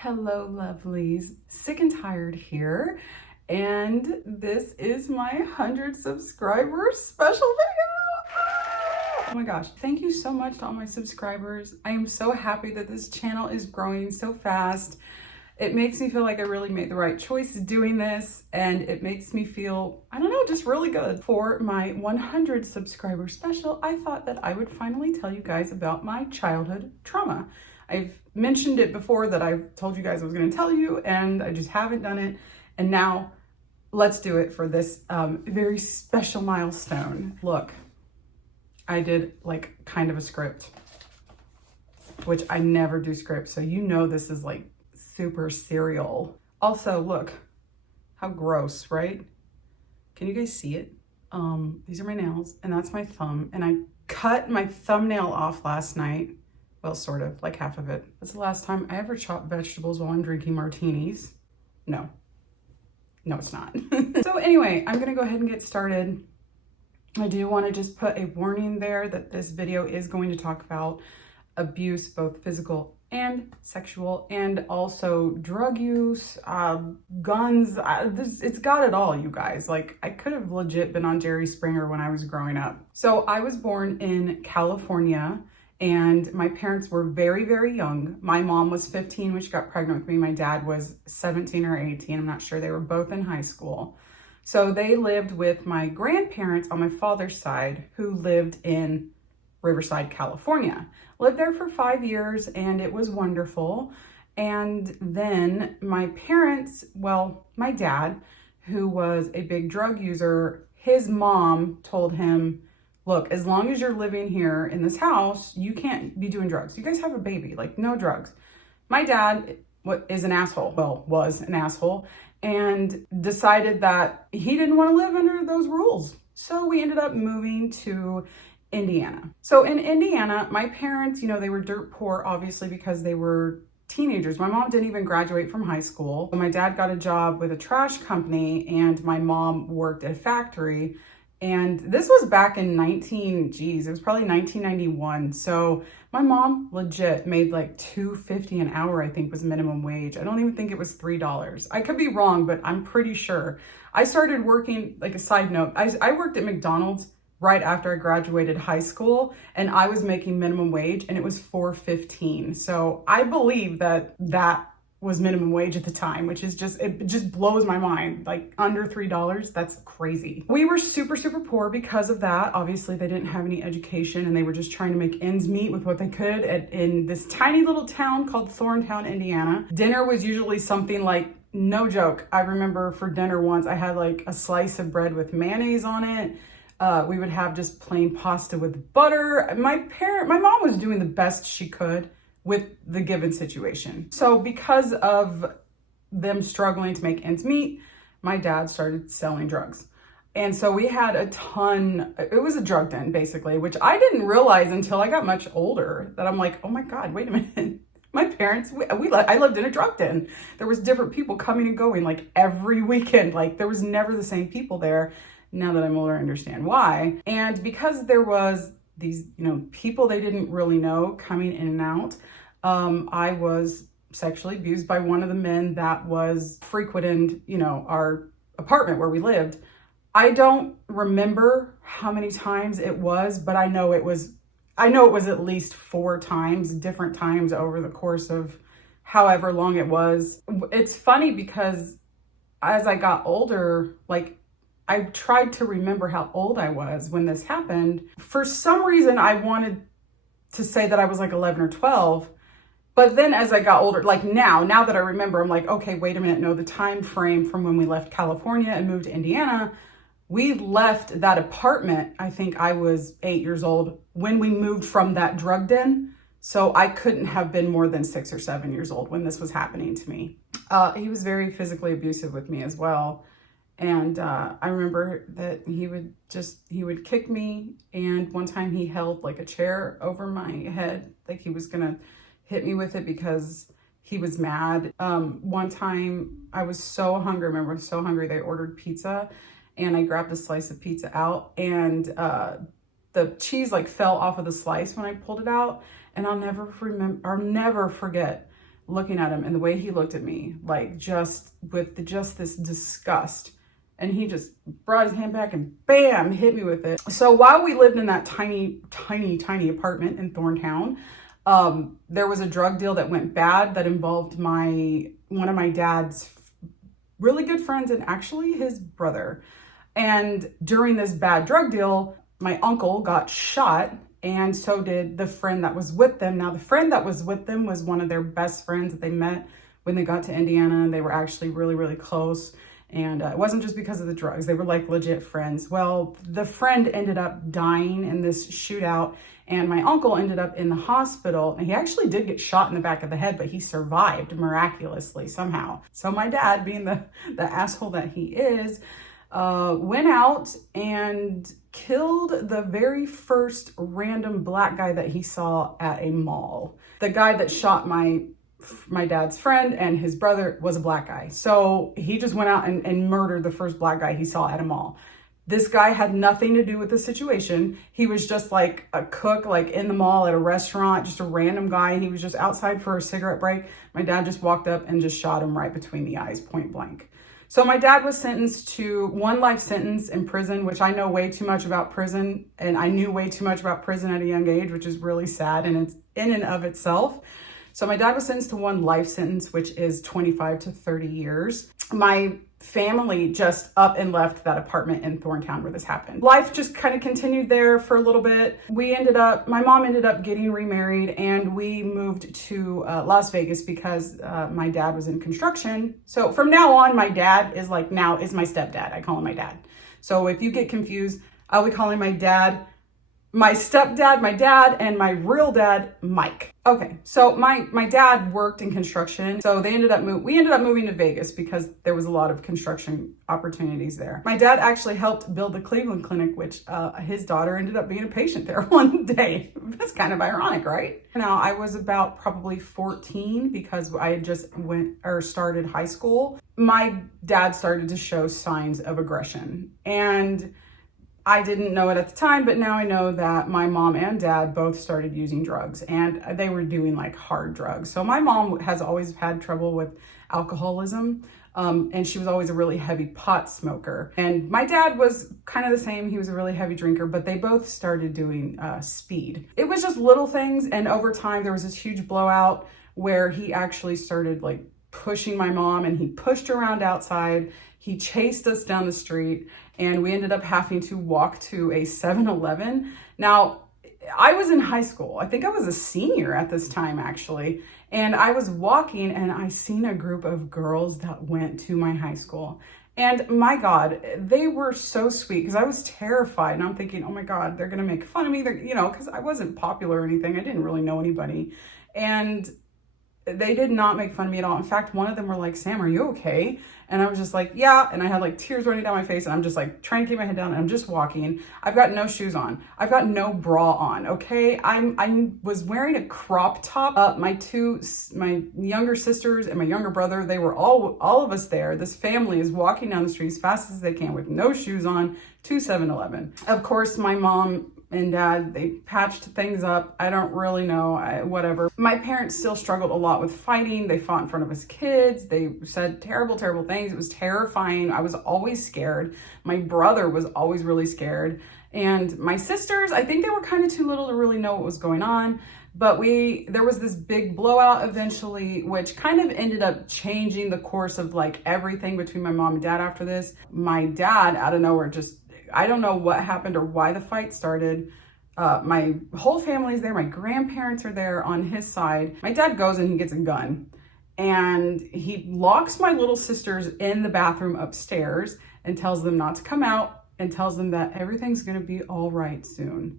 Hello, lovelies. Sick and tired here, and this is my 100 subscribers special video. Oh my gosh, thank you so much to all my subscribers. I am so happy that this channel is growing so fast. It makes me feel like I really made the right choice doing this, and it makes me feel, I don't know, just really good. For my 100 subscriber special, I thought that I would finally tell you guys about my childhood trauma. I've mentioned it before that I've told you guys I was going to tell you, and I just haven't done it. And now let's do it for this very special milestone. Look, I did like kind of a script, which I never do scripts. So you know this is like super serial. Also, look how gross, right? Can you guys see it? These are my nails, and that's my thumb. And I cut my thumbnail off last night. Well, sort of, like half of it. That's the last time I ever chopped vegetables while I'm drinking martinis. No, it's not. So anyway, I'm gonna go ahead and get started. I do wanna just put a warning there that this video is going to talk about abuse, both physical and sexual, and also drug use, guns. It's got it all, you guys. Like, I could have legit been on Jerry Springer when I was growing up. So I was born in California, and my parents were very, very young. My mom was 15 when she got pregnant with me. My dad was 17 or 18. I'm not sure. They were both in high school. So they lived with my grandparents on my father's side, who lived in Riverside, California. Lived there for 5 years, and it was wonderful. And then my parents, well, my dad, who was a big drug user, his mom told him, look, as long as you're living here in this house, you can't be doing drugs. You guys have a baby, like no drugs. My dad is an asshole, well, was an asshole, and decided that he didn't want to live under those rules. So we ended up moving to Indiana. So in Indiana, my parents, they were dirt poor, obviously, because they were teenagers. My mom didn't even graduate from high school. So my dad got a job with a trash company, and my mom worked at a factory. And this was back in it was probably 1991. So my mom legit made like $2.50 an hour, I think was minimum wage. I don't even think it was $3. I could be wrong, but I'm pretty sure. I started working, like a side note, I worked at McDonald's right after I graduated high school, and I was making minimum wage, and it was $4.15. So I believe that was minimum wage at the time, which is it just blows my mind. Like under $3, that's crazy. We were super, super poor because of that. Obviously, they didn't have any education, and they were just trying to make ends meet with what they could in this tiny little town called Thorntown, Indiana. Dinner was usually something like, no joke, I remember for dinner once, I had like a slice of bread with mayonnaise on it. We would have just plain pasta with butter. My mom was doing the best she could with the given situation. So because of them struggling to make ends meet, my dad started selling drugs. And so we had it was a drug den basically, which I didn't realize until I got much older, that I'm like, oh my God, wait a minute. My parents, I lived in a drug den. There was different people coming and going like every weekend. Like there was never the same people there. Now that I'm older, I understand why. And because there was these, people they didn't really know coming in and out, I was sexually abused by one of the men that was frequenting, our apartment where we lived. I don't remember how many times it was, but I know it was at least 4 times, different times over the course of however long it was. It's funny because as I got older, like, I tried to remember how old I was when this happened. For some reason, I wanted to say that I was like 11 or 12. But then as I got older, like now that I remember, I'm like, okay, wait a minute. No, the time frame from when we left California and moved to Indiana, we left that apartment, I think I was 8 years old when we moved from that drug den. So I couldn't have been more than 6 or 7 years old when this was happening to me. He was very physically abusive with me as well. And I remember that he would kick me. And one time he held like a chair over my head, like he was gonna hit me with it because he was mad. One time I was so hungry, they ordered pizza, and I grabbed a slice of pizza out, and the cheese like fell off of the slice when I pulled it out. And I'll never forget looking at him, and the way he looked at me, like just with just this disgust. And he just brought his hand back and bam, hit me with it. So while we lived in that tiny apartment in Thorntown, there was a drug deal that went bad that involved one of my dad's really good friends and actually his brother. And during this bad drug deal, my uncle got shot, and so did the friend that was with them. Now, the friend that was with them was one of their best friends that they met when they got to Indiana, and they were actually really close. And it wasn't just because of the drugs. They were like legit friends. Well, the friend ended up dying in this shootout, and my uncle ended up in the hospital. And he actually did get shot in the back of the head, but he survived miraculously somehow. So my dad, being the asshole that he is, went out and killed the very first random black guy that he saw at a mall. The guy that shot my dad's friend and his brother was a black guy. So he just went out and murdered the first black guy he saw at a mall. This guy had nothing to do with the situation. He was just like a cook, like in the mall at a restaurant, just a random guy. He was just outside for a cigarette break. My dad just walked up and just shot him right between the eyes, point blank. So my dad was sentenced to 1 life sentence in prison, which I know way too much about prison. And I knew way too much about prison at a young age, which is really sad and it's in and of itself. So my dad was sentenced to 1 life sentence, which is 25 to 30 years. My family just up and left that apartment in Thorntown where this happened. Life just kind of continued there for a little bit. My mom ended up getting remarried, and we moved to Las Vegas because my dad was in construction. So from now on, my dad is my stepdad. I call him my dad. So if you get confused, I'll be calling my dad my stepdad, my dad, and my real dad, Mike. Okay, so my dad worked in construction, so we ended up moving to Vegas because there was a lot of construction opportunities there. My dad actually helped build the Cleveland Clinic, which his daughter ended up being a patient there one day. That's kind of ironic, right? Now, I was about probably 14 because I had just started high school. My dad started to show signs of aggression, and I didn't know it at the time, but now I know that my mom and dad both started using drugs, and they were doing like hard drugs. So my mom has always had trouble with alcoholism, and she was always a really heavy pot smoker. And my dad was kind of the same. He was a really heavy drinker, but they both started doing speed. It was just little things, and over time there was this huge blowout where he actually started like pushing my mom, and he pushed her around outside. He chased us down the street, and we ended up having to walk to a 7-Eleven. Now, I was in high school. I think I was a senior at this time, actually. And I was walking, and I seen a group of girls that went to my high school. And my God, they were so sweet because I was terrified. And I'm thinking, oh my God, they're going to make fun of me. Because I wasn't popular or anything. I didn't really know anybody. And they did not make fun of me at all. In fact, one of them were like, Sam, are you okay? And I was just like, yeah. And I had like tears running down my face, and I'm just like trying to keep my head down, and I'm just walking. I've got no shoes on. I've got no bra on. Okay. I was wearing a crop top. My younger sisters and my younger brother, they were all of us there. This family is walking down the street as fast as they can with no shoes on to 7-Eleven. Of course, my mom and dad, they patched things up. I don't really know, whatever. My parents still struggled a lot with fighting. They fought in front of us kids. They said terrible things. It was terrifying. I was always scared. My brother was always really scared. And my sisters, I think they were kind of too little to really know what was going on. But there was this big blowout eventually, which kind of ended up changing the course of like everything between my mom and dad after this. My dad, out of nowhere, I don't know what happened or why the fight started. My whole family's there. My grandparents are there on his side. My dad goes and he gets a gun, and he locks my little sisters in the bathroom upstairs and tells them not to come out and tells them that everything's going to be all right soon.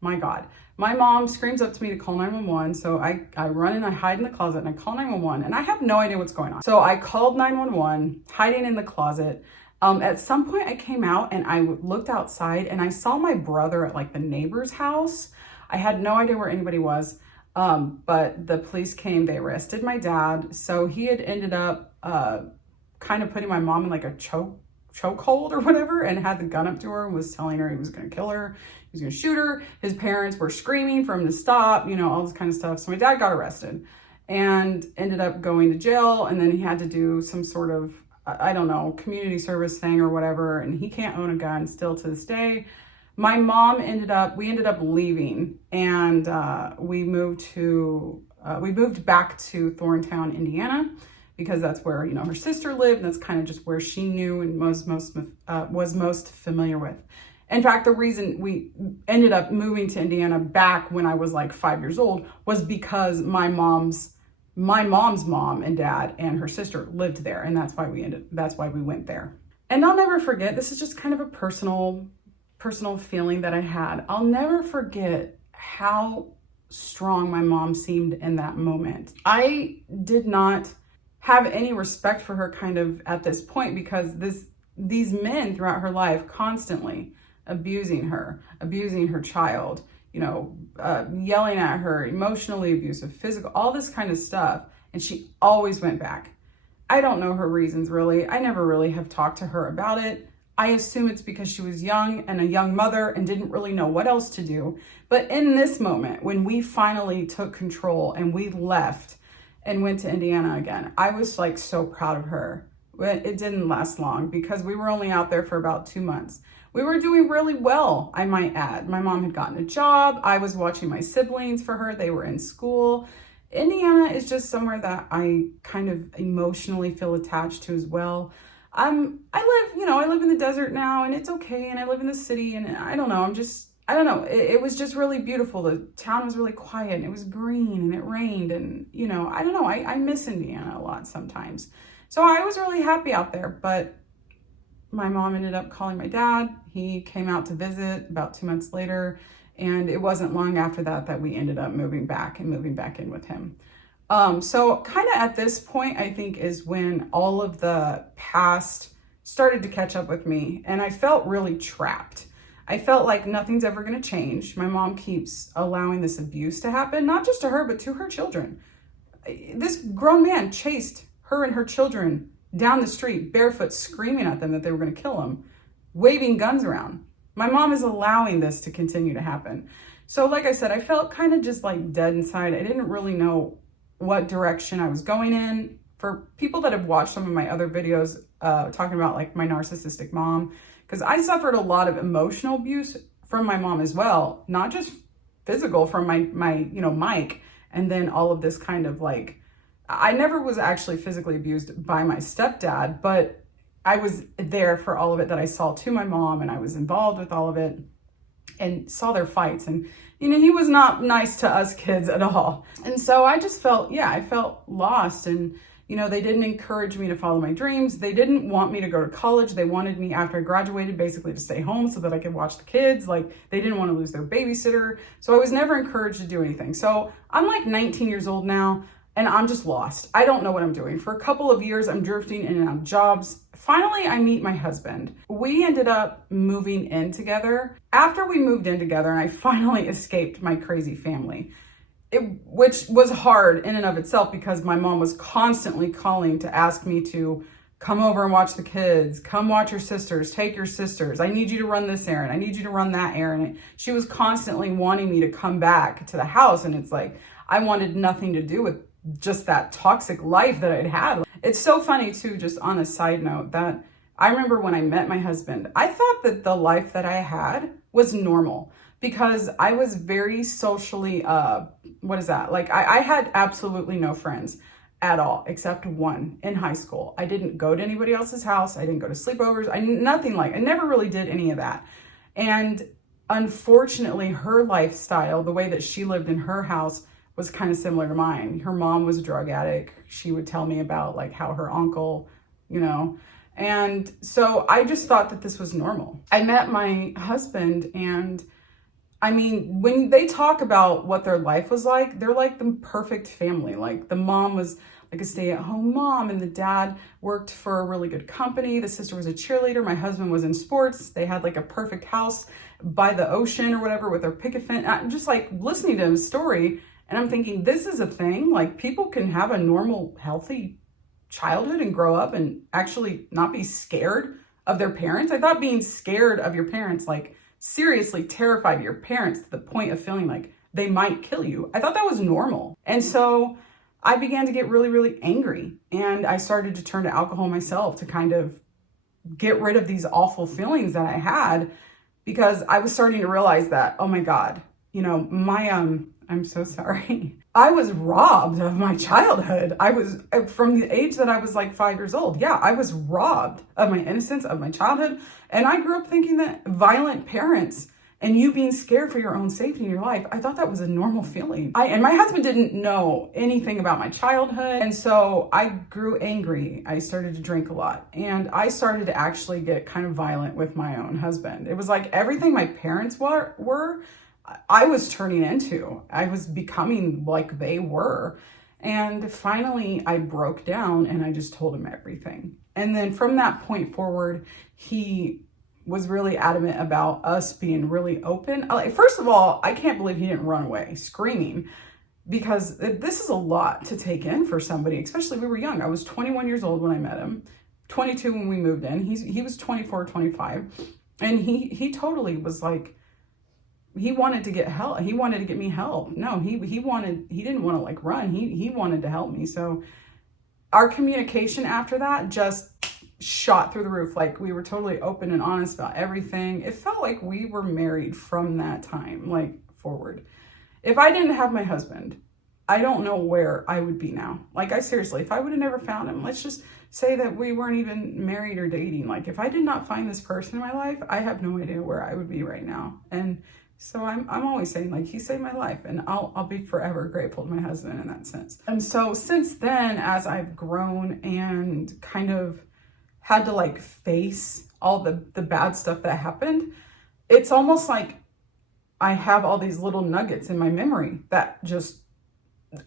My God. My mom screams up to me to call 911. So I run and I hide in the closet and I call 911, and I have no idea what's going on. So I called 911, hiding in the closet. At some point I came out and I looked outside and I saw my brother at like the neighbor's house. I had no idea where anybody was, but the police came, they arrested my dad. So he had ended up kind of putting my mom in like a chokehold or whatever, and had the gun up to her and was telling her he was going to kill her. He was going to shoot her. His parents were screaming for him to stop, all this kind of stuff. So my dad got arrested. and ended up going to jail. And then he had to do some sort of, I don't know, community service thing or whatever. And he can't own a gun still to this day. My mom ended up leaving, and we moved back to Thorntown, Indiana, because that's where, you know, her sister lived, and that's kind of just where she knew and was most familiar with. In fact, the reason we ended up moving to Indiana back when I was like 5 years old was because my mom's mom and dad and her sister lived there, and that's why we went there. And I'll never forget, this is just kind of a personal feeling that I had. I'll never forget how strong my mom seemed in that moment. I did not have any respect for her kind of at this point, because these men throughout her life constantly abusing her child, you know, yelling at her, emotionally abusive, physical, all this kind of stuff. And she always went back. I don't know her reasons really. I never really have talked to her about it. I assume it's because she was young and a young mother and didn't really know what else to do. But in this moment, when we finally took control and we left and went to Indiana again, I was like so proud of her. But it didn't last long, because we were only out there for about 2 months. We were doing really well, I might add. My mom had gotten a job. I was watching my siblings for her. They were in school. Indiana is just somewhere that I kind of emotionally feel attached to as well. I live in the desert now, and it's okay. And I live in the city, and I don't know. It was just really beautiful. The town was really quiet, and it was green, and it rained, and you know, I don't know. I miss Indiana a lot sometimes. So I was really happy out there, but my mom ended up calling my dad. He came out to visit about 2 months later, and it wasn't long after that we ended up moving back in with him. So kind of at this point, I think, is when all of the past started to catch up with me, and I felt really trapped. I felt like nothing's ever going to change. My mom keeps allowing this abuse to happen, not just to her, but to her children. This grown man chased her and her children down the street, barefoot, screaming at them that they were going to kill them, waving guns around. My mom is allowing this to continue to happen. So like I said, I felt kind of just like dead inside. I didn't really know what direction I was going in. For people that have watched some of my other videos talking about like my narcissistic mom, because I suffered a lot of emotional abuse from my mom as well, not just physical from my Mike, and then all of this kind of like, I never was actually physically abused by my stepdad, but I was there for all of it that I saw to my mom, and I was involved with all of it and saw their fights. And, you know, he was not nice to us kids at all. And so I just felt, I felt lost. And, you know, they didn't encourage me to follow my dreams. They didn't want me to go to college. They wanted me after I graduated basically to stay home so that I could watch the kids. Like, they didn't want to lose their babysitter. So I was never encouraged to do anything. So I'm like 19 years old now, and I'm just lost. I don't know what I'm doing. For a couple of years, I'm drifting in and out of jobs. Finally, I meet my husband. We ended up moving in together. After we moved in together, and I finally escaped my crazy family, which was hard in and of itself, because my mom was constantly calling to ask me to come over and watch the kids, come watch your sisters, take your sisters. I need you to run this errand. I need you to run that errand. She was constantly wanting me to come back to the house. And it's like, I wanted nothing to do with just that toxic life that I'd had. It's so funny too, just on a side note, that I remember when I met my husband, I thought that the life that I had was normal, because I was very socially, I had absolutely no friends at all, except one in high school. I didn't go to anybody else's house. I didn't go to sleepovers. I never really did any of that. And unfortunately, her lifestyle, the way that she lived in her house, was kind of similar to mine. Her mom was a drug addict. She would tell me about like how her uncle, you know, and so I just thought that this was normal. I met my husband, and I mean, when they talk about what their life was like, they're like the perfect family. Like, the mom was like a stay-at-home mom, and the dad worked for a really good company. The sister was a cheerleader. My husband was in sports. They had like a perfect house by the ocean or whatever with their picket fence. I'm just like listening to his story, and I'm thinking, this is a thing. Like, people can have a normal, healthy childhood and grow up and actually not be scared of their parents. I thought being scared of your parents, like seriously terrified of your parents to the point of feeling like they might kill you, I thought that was normal. And so I began to get really, really angry. And I started to turn to alcohol myself to kind of get rid of these awful feelings that I had, because I was starting to realize that, oh my God, you know, I'm so sorry. I was robbed of my childhood. I was, from the age that I was like 5 years old. Yeah, I was robbed of my innocence, of my childhood. And I grew up thinking that violent parents and you being scared for your own safety in your life, I thought that was a normal feeling. And my husband didn't know anything about my childhood. And so I grew angry. I started to drink a lot. And I started to actually get kind of violent with my own husband. It was like everything my parents were I was turning into. I was becoming like they were. And finally, I broke down and I just told him everything. And then from that point forward, he was really adamant about us being really open. First of all, I can't believe he didn't run away screaming, because this is a lot to take in for somebody, especially we were young. I was 21 years old when I met him, 22 when we moved in. He was 24, 25. And he totally was like, he wanted to get help. He wanted to get me help. No, he didn't want to like run. He wanted to help me. So our communication after that just shot through the roof. Like, we were totally open and honest about everything. It felt like we were married from that time, like, forward. If I didn't have my husband, I don't know where I would be now. Like, seriously, if I would have never found him, let's just say that we weren't even married or dating. Like, if I did not find this person in my life, I have no idea where I would be right now. And so I'm always saying, like, he saved my life, and I'll be forever grateful to my husband in that sense. And so since then, as I've grown and kind of had to like face all the bad stuff that happened, it's almost like I have all these little nuggets in my memory that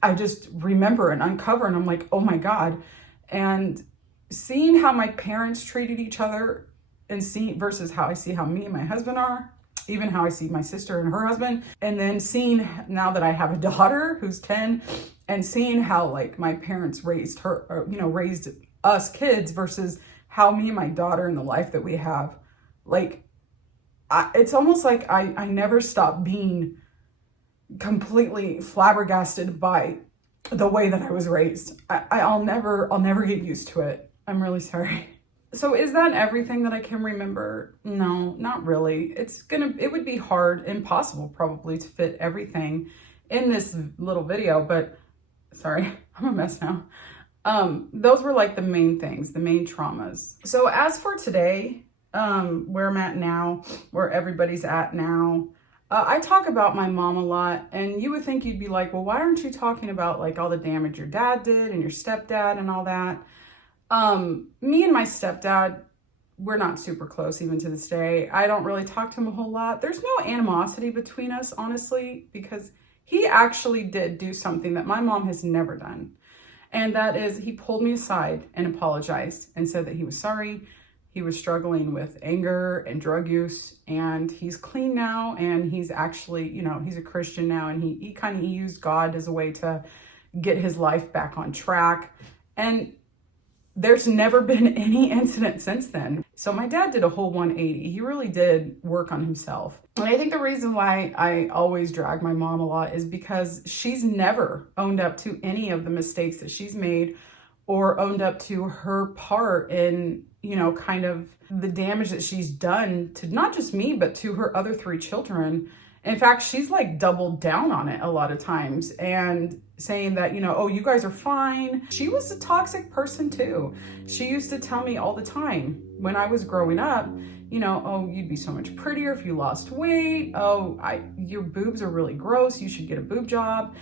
I just remember and uncover, and I'm like, oh my God. And seeing how my parents treated each other and versus how I see how me and my husband are, even how I see my sister and her husband, and then seeing now that I have a daughter who's 10, and seeing how like my parents raised her, or, you know, raised us kids versus how me and my daughter and the life that we have, like, it's almost like I never stopped being completely flabbergasted by the way that I was raised. I'll never get used to it. I'm really sorry. So is that everything that I can remember? No, not really. It would be hard, impossible probably, to fit everything in this little video, but sorry, I'm a mess now. Those were like the main things, the main traumas. So as for today, where I'm at now, where everybody's at now, I talk about my mom a lot, and you would think you'd be like, well, why aren't you talking about like all the damage your dad did and your stepdad and all that? Me and my stepdad, we're not super close even to this day. I don't really talk to him a whole lot. There's no animosity between us, honestly, because he actually did do something that my mom has never done. And that is, he pulled me aside and apologized and said that he was sorry. He was struggling with anger and drug use, and he's clean now. And he's actually, you know, he's a Christian now, and he kind of used God as a way to get his life back on track. And there's never been any incident since then. So my dad did a whole 180. He really did work on himself. And I think the reason why I always drag my mom a lot is because she's never owned up to any of the mistakes that she's made, or owned up to her part in, you know, kind of the damage that she's done to not just me, but to her other 3 children. In fact, she's like doubled down on it a lot of times and saying that, you know, oh, you guys are fine. She was a toxic person too. She used to tell me all the time when I was growing up, you know, oh, you'd be so much prettier if you lost weight. Oh, your boobs are really gross. You should get a boob job.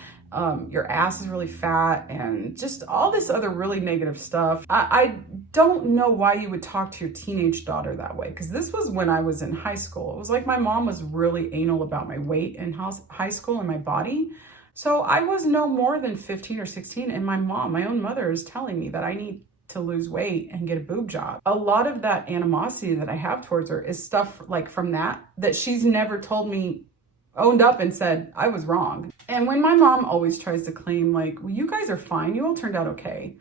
Your ass is really fat, and just all this other really negative stuff. I don't know why you would talk to your teenage daughter that way, because this was when I was in high school. It was like my mom was really anal about my weight in high school and my body. So I was no more than 15 or 16, and my mom, my own mother, is telling me that I need to lose weight and get a boob job. A lot of that animosity that I have towards her is stuff like from that she's never told me, owned up and said I was wrong. And when my mom always tries to claim like, well, you guys are fine, you all turned out okay.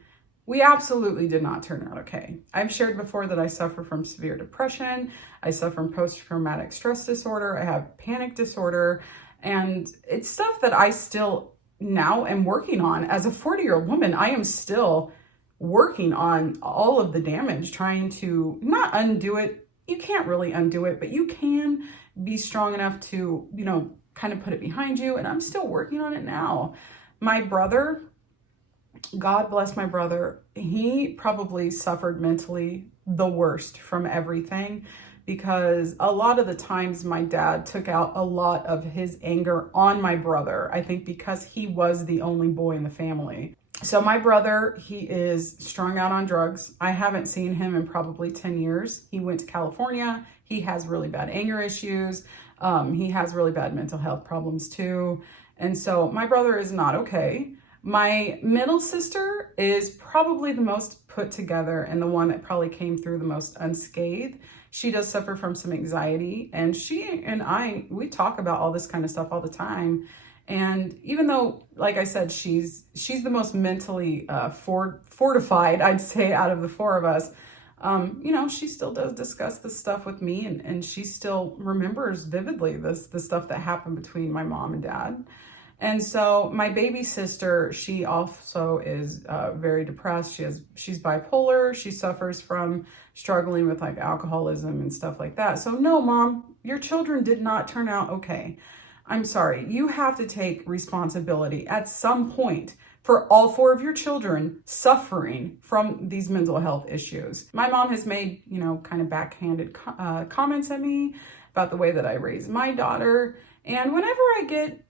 We absolutely did not turn out okay. I've shared before that I suffer from severe depression. I suffer from post-traumatic stress disorder. I have panic disorder, and it's stuff that I still now am working on. As a 40-year-old woman, I am still working on all of the damage, trying to not undo it. You can't really undo it, but you can be strong enough to, you know, kind of put it behind you. And I'm still working on it now. My brother, God bless my brother, he probably suffered mentally the worst from everything, because a lot of the times my dad took out a lot of his anger on my brother. I think because he was the only boy in the family. So my brother, he is strung out on drugs. I haven't seen him in probably 10 years. He went to California. He has really bad anger issues. He has really bad mental health problems too. And so my brother is not okay. My middle sister is probably the most put together and the one that probably came through the most unscathed. She does suffer from some anxiety, and she and we talk about all this kind of stuff all the time. And even though, like I said, she's the most mentally fortified, I'd say, out of the four of us, you know, she still does discuss this stuff with me, and she still remembers vividly the stuff that happened between my mom and dad. And so my baby sister, she also is very depressed. She's bipolar. She suffers from struggling with like alcoholism and stuff like that. So no, Mom, your children did not turn out okay. I'm sorry. You have to take responsibility at some point for all four of your children suffering from these mental health issues. My mom has made, you know, kind of backhanded comments at me about the way that I raise my daughter. And whenever I get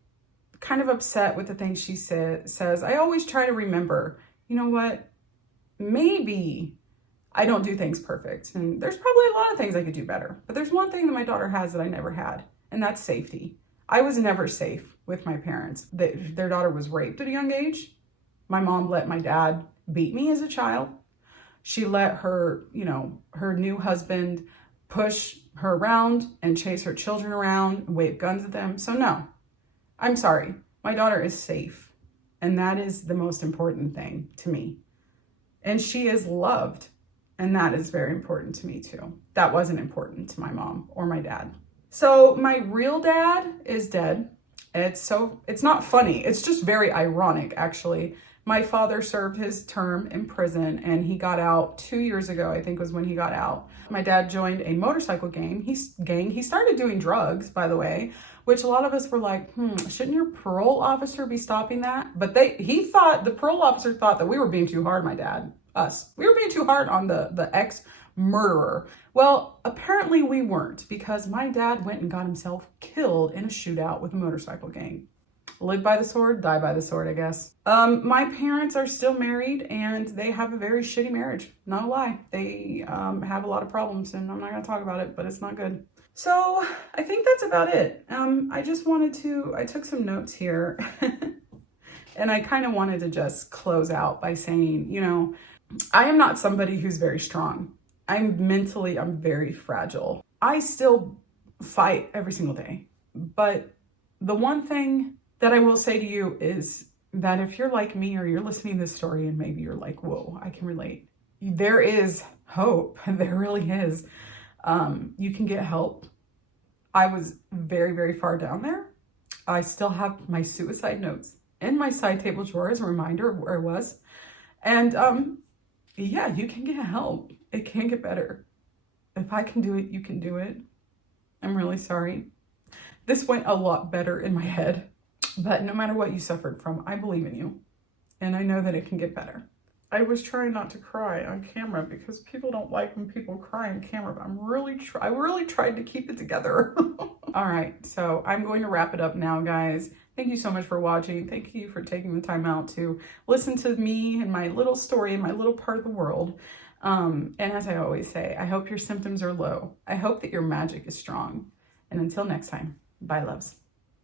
kind of upset with the things she says, I always try to remember, you know what, maybe I don't do things perfect. And there's probably a lot of things I could do better. But there's one thing that my daughter has that I never had, and that's safety. I was never safe with my parents. Their daughter was raped at a young age. My mom let my dad beat me as a child. She let her, you know, her new husband push her around and chase her children around and wave guns at them. So no, I'm sorry. My daughter is safe. And that is the most important thing to me. And she is loved. And that is very important to me too. That wasn't important to my mom or my dad. So my real dad is dead. It's not funny. It's just very ironic, actually. My father served his term in prison, and he got out 2 years ago, I think was when he got out. My dad joined a motorcycle gang. He started doing drugs, by the way, which a lot of us were like, shouldn't your parole officer be stopping that? But the parole officer thought that we were being too hard, us. We were being too hard on the ex-murderer. Well, apparently we weren't, because my dad went and got himself killed in a shootout with a motorcycle gang. Live by the sword, die by the sword, I guess. My parents are still married, and they have a very shitty marriage. Not a lie. They have a lot of problems, and I'm not going to talk about it, but it's not good. So I think that's about it. I took some notes here, and I kind of wanted to just close out by saying, you know, I am not somebody who's very strong. I'm very fragile. I still fight every single day. But the one thing that I will say to you is that if you're like me, or you're listening to this story and maybe you're like, whoa, I can relate. There is hope. There really is. You can get help. I was very, very far down there. I still have my suicide notes in my side table drawer as a reminder of where I was. And yeah, you can get help. It can get better. If I can do it, you can do it. I'm really sorry. This went a lot better in my head. But no matter what you suffered from, I believe in you. And I know that it can get better. I was trying not to cry on camera because people don't like when people cry on camera. But I really tried to keep it together. All right, so I'm going to wrap it up now, guys. Thank you so much for watching. Thank you for taking the time out to listen to me and my little story in my little part of the world. And as I always say, I hope your symptoms are low. I hope that your magic is strong. And until next time, bye, loves.